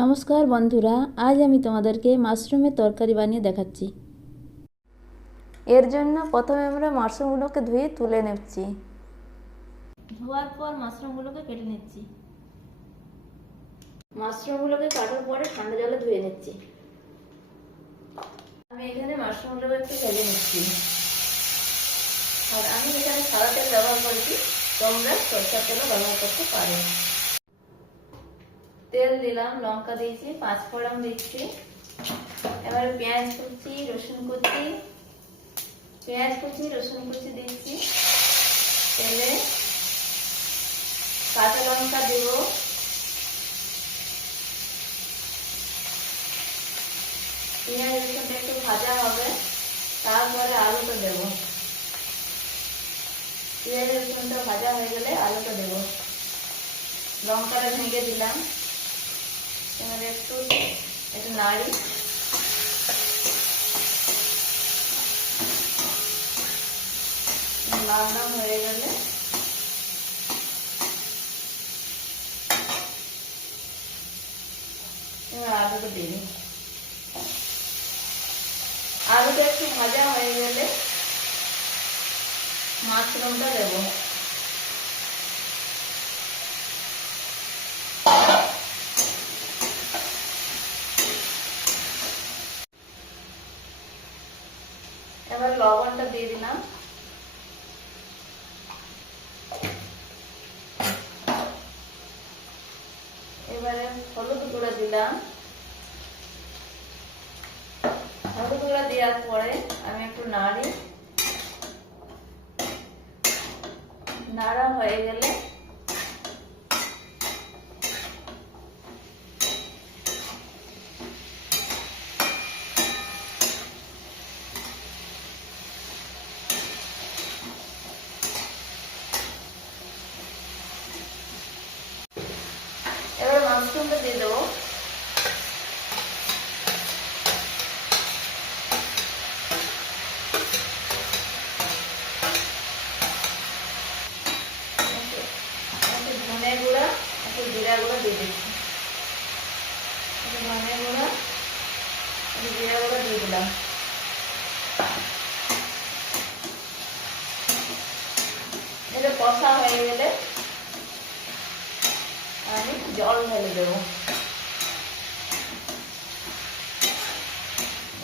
নমস্কার বন্ধুরা, আজ আমি তোমাদেরকে মাশরুমের তরকারি বানিয়ে দেখাচ্ছি। এর জন্য প্রথমে আমরা মাশরুমগুলোকে ধুয়ে তুলে নিচ্ছি। ধোয়ার পর মাশরুমগুলোকে কেটে নিচ্ছি। মাশরুমগুলোকে কাটার পরে ঠান্ডা জলে ধুয়ে নিচ্ছি। আমি এখানে মাশরুমগুলোকে একটু ভেজে নিচ্ছি। আর আমি এখানে সাদা তেল ব্যবহার করছি, তোমরা সরষের তেলও ব্যবহার করতে পারো। তেল দিলাম, লঙ্কা দিয়েছি, 5 ফোড়ন দিচ্ছি। এবার পেঁয়াজ কুচি, রসুন কুচি, রসুন কুচি দিচ্ছি। তেলে কাঁচা লঙ্কা দেব, পেঁয়াজ রসুনটা একটু ভাজা হবে, তারপরে আলুটা দেব। পেঁয়াজ রসুনটা ভাজা হয়ে গেলে আলুটা দেব। লঙ্কাটা ভেঙে দিলাম। এবার একটু নাড়ি, লাল লাল হয়ে গেলে এবার আলুটা দিই। আলুটা একটু ভাজা হয়ে গেলে মাশরুমটা দেব। এবার লবণটা দিয়ে দিলাম। এবারে হলুদ গুঁড়ো দিলাম। হলুদ গুঁড়ো দেওয়ার পরে আমি একটু নাড়া হয়ে গেলে এবার মাশরুমটা দিয়ে দেবো। ধনে গুঁড়া, একটু জিরা গুঁড়া দিয়ে দিচ্ছি। ধনে গুঁড়া, একটু জিরা গুঁড়া দিয়ে দিলাম। এটা কষা হয়ে গেলে আমি জল ঢেলে দেবো।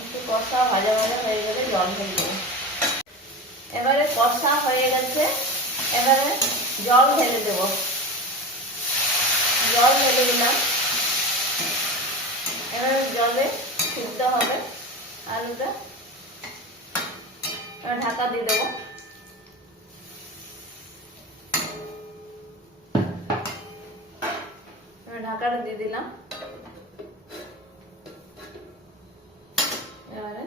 একটু কষা ভাজা ভাজা হয়ে গেলে জল ঢেলে দেবো। এবারে কষা হয়ে গেছে, এবারে জল ঢেলে দেবো। জল ঢেলে দিলাম। এবারে জলে সিদ্ধ হবে আলুটা। এবার ঢাকা দিয়ে দেবো। ঢাকাটা দিয়ে দিলাম। এবারে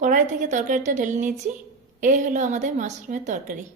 কড়াই থেকে তরকারিটা ঢেলে নিয়েছি। এই হলো আমাদের মাশরুমের তরকারি।